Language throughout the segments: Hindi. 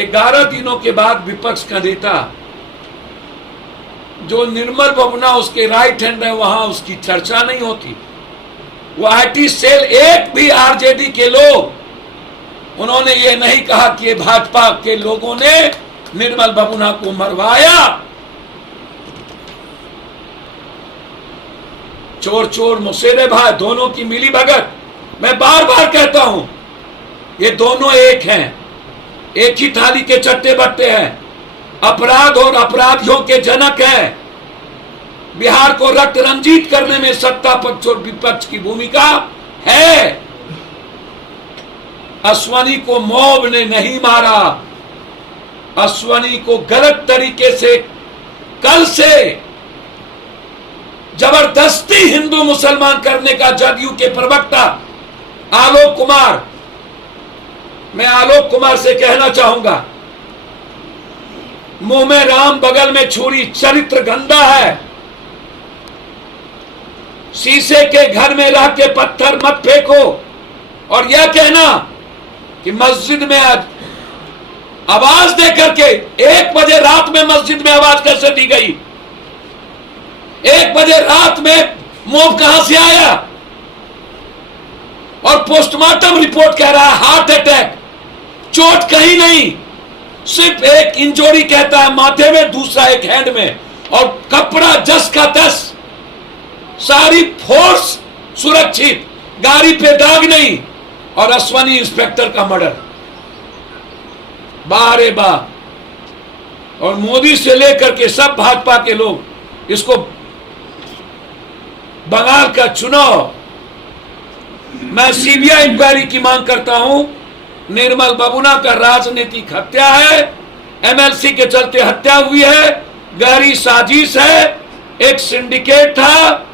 11 दिनों के बाद विपक्ष का नेता जो निर्मल बबुना उसके राइट हैंड है, वहां उसकी चर्चा नहीं होती। वो आईटी सेल, एक भी आरजेडी के लोग उन्होंने ये नहीं कहा कि ये भाजपा के लोगों ने निर्मल बबुना को मरवाया। चोर चोर मुसेरे भाई, दोनों की मिली भगत। मैं बार बार कहता हूं, ये दोनों एक हैं, एक ही थाली के चट्टे बट्टे हैं, अपराध और अपराधियों के जनक हैं। बिहार को रक्त रंजित करने में सत्ता पक्ष और विपक्ष की भूमिका है। अश्वनी को मॉब ने नहीं मारा, अश्वनी को गलत तरीके से कल से जबरदस्ती हिंदू मुसलमान करने का जदयू के प्रवक्ता आलोक कुमार, मैं आलोक कुमार से कहना चाहूंगा, मुंह में राम बगल में छुरी, चरित्र गंदा है। शीशे के घर में रह के पत्थर मत फेंको। और यह कहना कि मस्जिद में आज आवाज दे करके 1 बजे रात में मस्जिद में आवाज कैसे दी गई, 1 बजे रात में मोब कहां से आया, और पोस्टमार्टम रिपोर्ट कह रहा है हार्ट अटैक, चोट कहीं नहीं, सिर्फ एक इंजरी कहता है माथे में, दूसरा एक हैंड में, और कपड़ा जस का तस, सारी फोर्स सुरक्षित, गाड़ी पे दाग नहीं, और अश्वनी इंस्पेक्टर का मर्डर। बारे बा। और मोदी से लेकर के सब भाजपा के लोग इसको बंगाल का चुनाव, मैं सीबीआई इंक्वायरी की मांग करता हूं। निर्मल बबुना का राजनीतिक हत्या है, एमएलसी के चलते हत्या हुई है, गहरी साजिश है, एक सिंडिकेट था,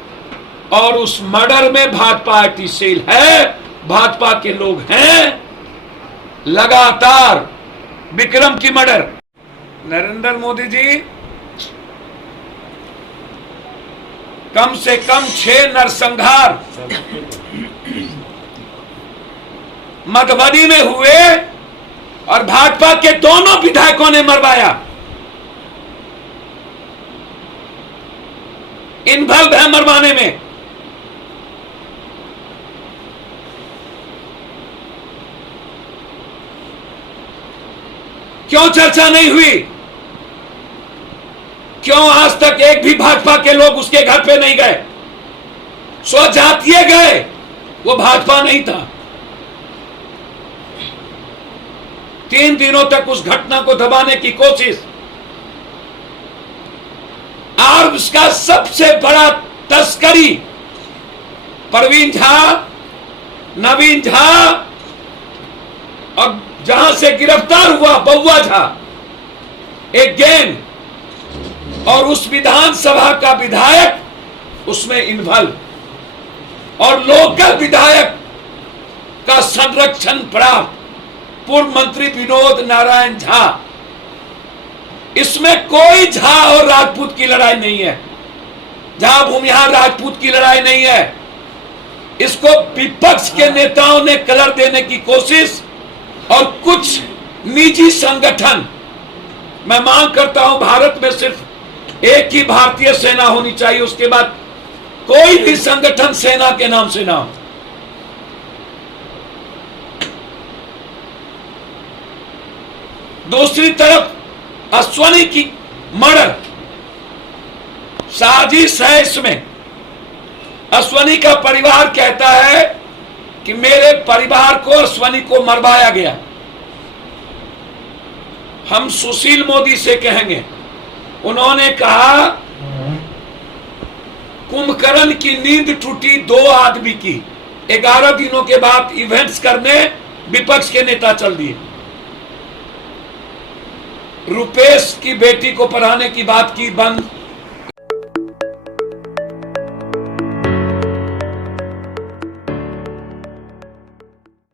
और उस मर्डर में भाजपा आईटी सेल है, भाजपा के लोग हैं। लगातार विक्रम की मर्डर, नरेंद्र मोदी जी कम से कम 6 नरसंहार मधुबनी में हुए, और भाजपा के दोनों विधायकों ने मरवाया। इन्वॉल्व है मरवाने में। क्यों चर्चा नहीं हुई? क्यों आज तक एक भी भाजपा के लोग उसके घर पे नहीं गए? स्वजातीय गए, वो भाजपा नहीं था। 3 दिनों तक उस घटना को दबाने की कोशिश, और उसका सबसे बड़ा तस्करी परवीन झा, नवीन झा, और जहां से गिरफ्तार हुआ बउआ झा, एक गैंग, और उस विधानसभा का विधायक उसमें इन्वॉल्व, और लोकल विधायक का संरक्षण प्राप्त पूर्व मंत्री विनोद नारायण झा। इसमें कोई झा और राजपूत की लड़ाई नहीं है, झा भूमिहार राजपूत की लड़ाई नहीं है। इसको विपक्ष के नेताओं ने कलर देने की कोशिश, और कुछ निजी संगठन, मैं मांग करता हूं भारत में सिर्फ एक ही भारतीय सेना होनी चाहिए, उसके बाद कोई भी संगठन सेना के नाम से ना हो। दूसरी तरफ अश्वनी की मर्डर साजिश है। इसमें अश्वनी का परिवार कहता है कि मेरे परिवार को अश्वनी को मरवाया गया। हम सुशील मोदी से कहेंगे, उन्होंने कहा कुंभकर्ण की नींद टूटी 2 आदमी की, 11 दिनों के बाद इवेंट्स करने विपक्ष के नेता चल दिए। रुपेश की बेटी को पढ़ाने की बात की बंद,